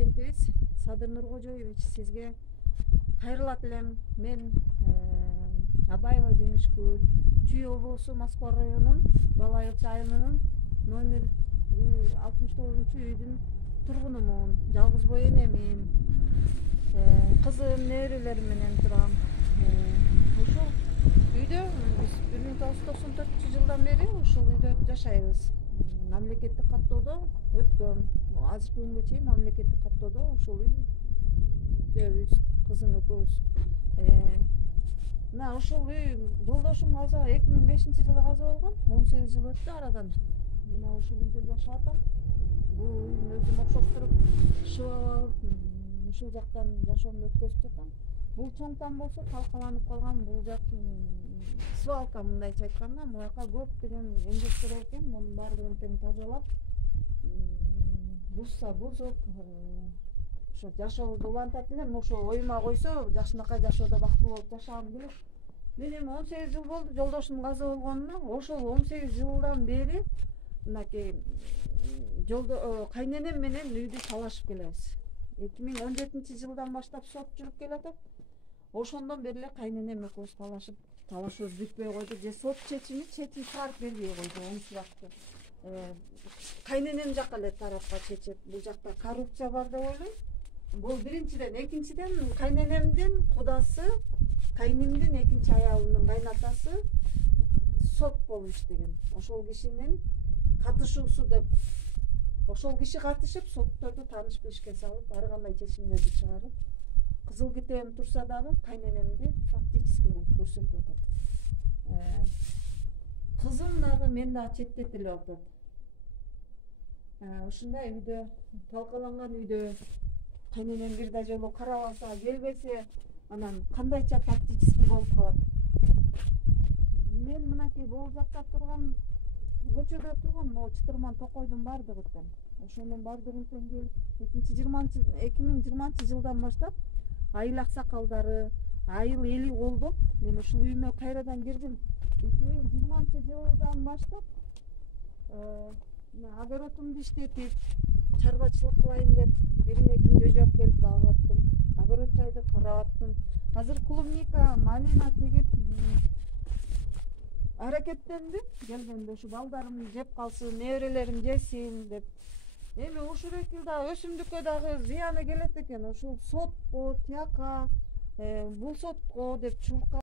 президентибиз Садыр Нуркожоевич сизге кайрылат элем. Мен Абаева Жеңишкөл, Чүй облусу Москва районунун Балайык айылынын номер 69-үйдүн тургунумун. Жалгыз бой энемин. Кызым, неберелерим менен турам. Ушул үйдө биз 1994-жылдан бери ушул үйдө жашайбыз. Мамлекеттик каттоодо өткөм. Азыркы күнгө чейин мамлекеттик каттоодо ушул үйдөбүз, кызым экөөбүз. Мына ушул үй жолдошум 2005-жылы каза болгон. 18 жыл өттү арадан. Мына ушул үйдө жашап атам. Бул үйдүн өзүм окшоштуруп, шыбап алып, ушул жактан жашоомду өткөзүп жатам. Бул чоңтан болсо талкаланып калган, бул жак свалка, мындайча айтканда, буяка көптөгөн эмгектер экен. Мунун баардыгын тең тазалап, бузса бузуп, ошо жашообузду улантат элем. Ошо оюма койсо, жакшынакай жашоодо бактылуу болуп жашагым келет. Мен эми 18 жыл болду жолдошум каза болгонуна. Ошол 18 жылдан бери мынакей кайненем менен үйдү талашып келебиз. 2017-жылдан баштап сот жүрүп келатат. Ошондон бери эле кайненем экөөбүз талашыбыз бүтпөй койду. Же сот чечим чыгарып бербей койду. Онусурақты. Кайненем жака эле тарапка чечет. Бул жакта коррупция бар деп ойлойм. Бул биринчиден, экинчиден кайненемдин кудасы, кайнемдин экинчи аялынын кайнатасы сот болуп иштеген. Ошол кишинин катышуусу деп ошол киши катышып, сотторду тааныш билишке салып, ар кандай чечимдерди чыгарып, кызыл китебим турса дагы кайненемди фактически көрсөтүп атат. Кызым дагы мен дагы четтете эле отурат. Ушундай үйдө, талкаланган үйдө кайненем бир да жолу карабаса, келбесе, анан кандайча фактически болуп калат. Мен мынакей бул жакта турган, көчөдө турган могу чытырман токойдун баардыгы тең. Ошонун баардыгын тең келип 2020-жылдан баштап айыл аксакалдары, айыл эли колдоп, мен ушул үйүмө кайрадан кирдим. 2020-жылдан баштап огородумду иштетип, чарбачылык кылайын деп, бирине экин жөөп келип багып аттым. Огород жайды карап аттым. Азыр клубника, малина тегип аракеттендим. Келгенде ушу балдарым жеп калсын, неберелерим жесин деп. Эми ушул экил дагы өсүмдүккө дагы зыяны келет экен. Ушул сотко, тияка, бул сотко деп чуркап